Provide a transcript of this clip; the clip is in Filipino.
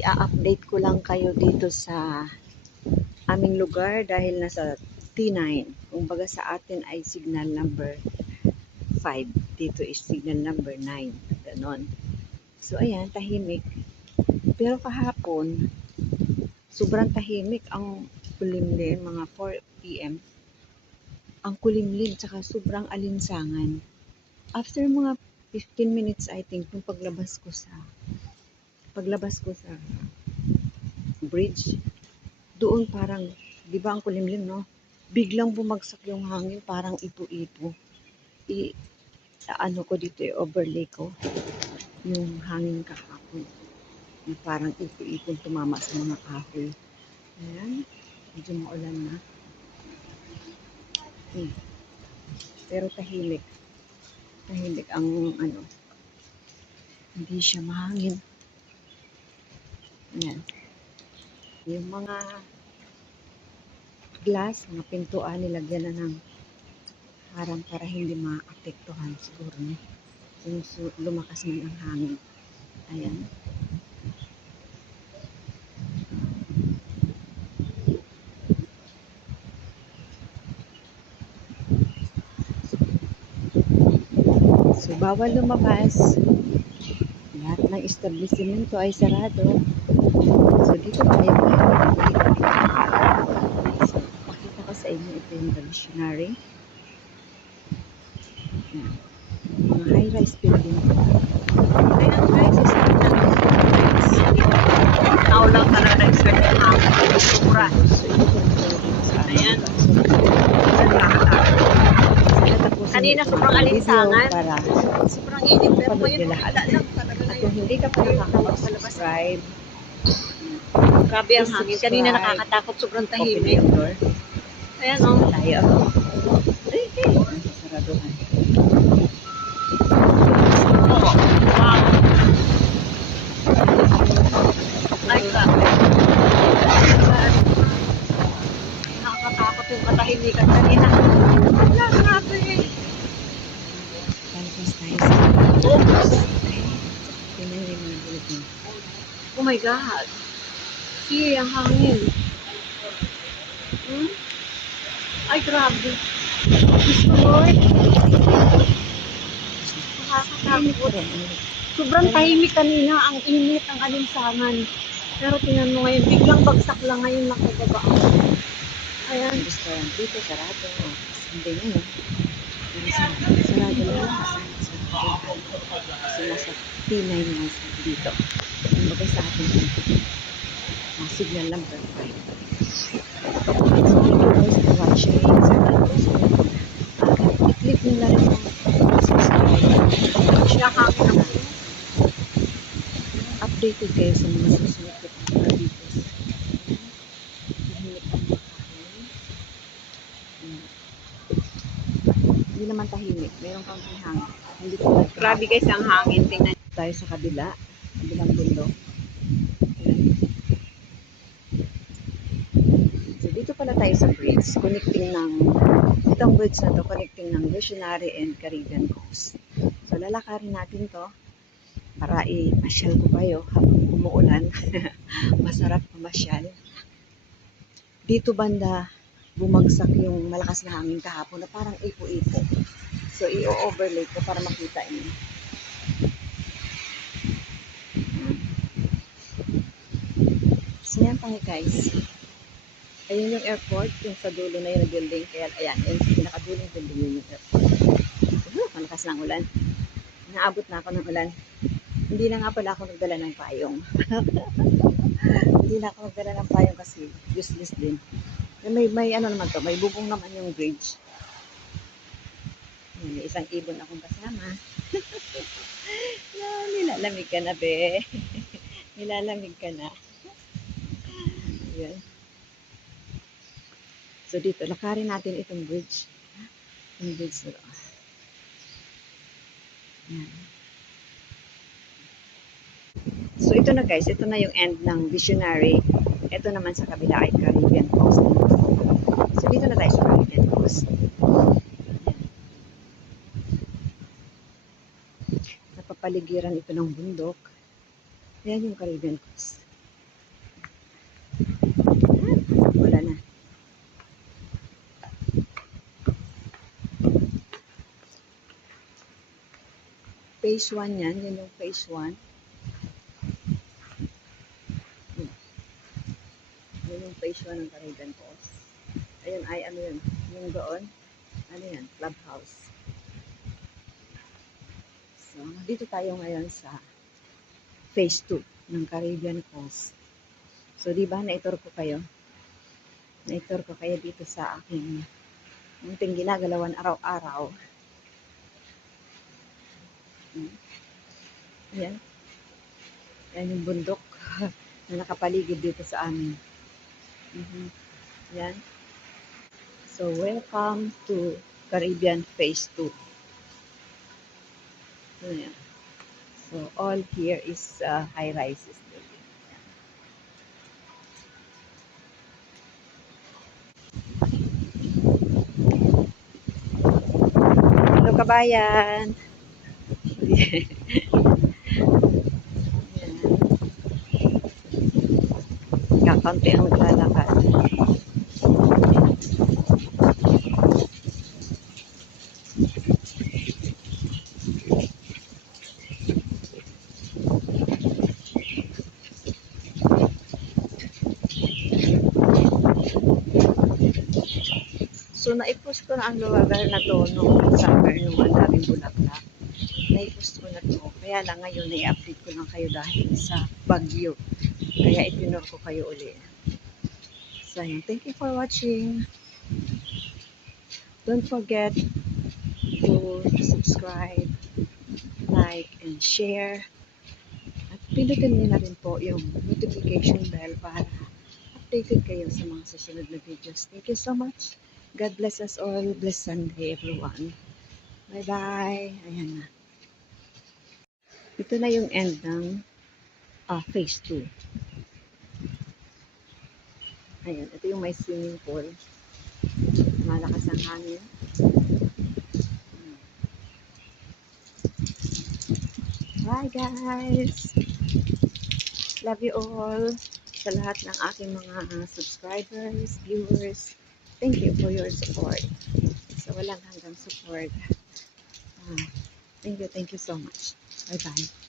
I-update ko lang kayo dito sa aming lugar dahil nasa T9. Kumbaga sa atin ay signal number 5. Dito is signal number 9. Ganon. So ayan, tahimik. Pero kahapon, sobrang tahimik ang kulimlim, mga 4 p.m. Ang kulimlim, tsaka sobrang alinsangan. After mga 15 minutes, I think, nung paglabas ko sa bridge, doon parang, di ba ang kulimlim, no? Biglang bumagsak yung hangin, parang ipo-ipo. Ano ko dito, overlay ko yung hangin kahapon. Yung parang ipo-ipon tumama sa mga kahoy. Ayan, medyo maulan na. Pero tahimik. Tahimik ang ano, hindi siya mahangin. Ayan. Yung mga glass, mga pintuan, nilagyan na ng harang para hindi maapektuhan siguro. Kung lumakas man ang hangin. Ayan. So, bawal lumabas. Lahat ng establishmento ay sarado. So, dito tayo ngayon. So, pakita ko sa inyo ito yung missionary. Mga high-rise building. Ayan guys, isa tao lang talaga na-expect yung hangin. Mura. Ayan. Kanina sobrang alinsangan. Sobrang init. Pero ngayon, wala lang talaga na yun. Kung hindi ka pa nakakapag-subscribe, grabe ang hangin. Kanina nakakatakot, sobrang tahimik. Ayan o. Tayo. Saraduhan. Wow. Ay, grabe. Nakakatakot yung katahimikan kanina. Wala, grabe. Palabas tayo sa oh my God. See, ang hangin. Ay, grabe. Gusto Lord. Nakakatakot. Sobrang tahimik kanina. Ang init, ang alinsangan. Pero tingnan mo ngayon, biglang bagsak lang ngayon nakababa. Ayan. Restaurant dito, sarado. Hindi ngayon. Sarado lang. So, nasa T9 na dito. Kumbaga sa atin signal number 5. So, thank you guys for watching. I-click nyo na rin ang subscribe. Updated kayo sa mga susunod ko pang videos. Tahimik ang makahin. Hindi naman tahimik. Meron kang hangin. Hindi ko grabe guys ang hangin. Tingnan tayo sa kabilang bundok. So, dito pala tayo sa bridge. Itong bridge na to, connecting ng Missionary and Caribbean Coast. So, lalakarin natin to para i-masyal ko kayo habang umuulan. Masarap mamasyal. Dito banda, bumagsak yung malakas na hangin kahapon na parang ipo-ipo. So, i-overlay ko para makita niyo. So, yan tayo guys. Ayun yung airport, yung sa dulo na yung building. Kaya, ayan, yung pinakadulong building yung airport. Malakas ng ulan. Naabot na ako ng ulan. Hindi na nga pala ako nagdala ng payong. Hindi na ako nagdala ng payong kasi useless din. May ano naman to, may bubong naman yung bridge. May isang ibon akong kasama. No, nilalamig ka na, be. Nilalamig ka na. Ayan. So, dito, lakarin natin itong bridge. Yung bridge na ito. Ayan. So, ito na guys. Ito na yung end ng Visionary. Ito naman sa kabila ay Caribbean Coast. So, dito na tayo sa Caribbean Coast. Napapaligiran ito ng bundok. Ayan yung Caribbean Coast. phase 1 yan. Yan yung phase 1. Yan yung phase 1 ng Caribbean Coast. Ayun ay ano yun. Yung doon. Ano yan? Clubhouse. So, dito tayo ngayon sa phase 2 ng Caribbean Coast. So, di ba na-tour ko kayo? Na-tour ko kayo dito sa aking munting ginagalawan araw-araw. Ayan. Yan yung bundok na nakapaligid dito sa amin. Yan. So, welcome to Caribbean Phase 2. Ayan. So, all here is high-rises. Hello, kabayan! Kakaunti ang naglalakad. So, naipost ko na ang lugar na to noong summer, nung ang daming bulaklak. Naipost ko na to. Kaya lang ngayon, i-update ko lang kayo dahil sa bagyo. Kaya itinor ko kayo uli. So, thank you for watching. Don't forget to subscribe, like, and share. At pindutin niyo na rin po yung notification bell para updated kayo sa mga susunod na videos. Thank you so much. God bless us all. Blessed Sunday, everyone. Bye-bye. Ayan na. Ito na yung end ng phase 2. Ayan. Ito yung may swimming pool. Malakas ang hangin. Bye, guys. Love you all. Sa lahat ng aking mga subscribers, viewers. Thank you for your support. So, walang hanggang support. Thank you so much. Bye-bye.